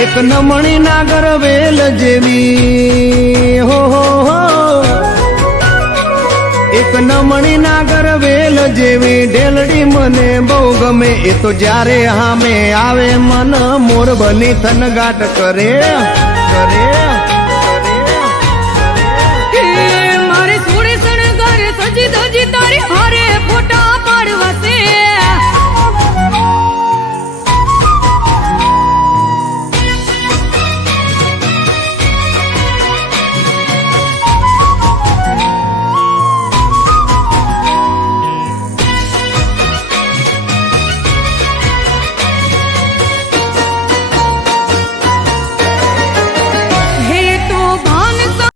એક નમણી નાગર વેલ જેવી હો એક નમણી નાગર વેલ જેવી ઢેલડી મને બહુ ગમે એ તો જ્યારે હામે આવે મન મોર બની થનગાટ કરે કરે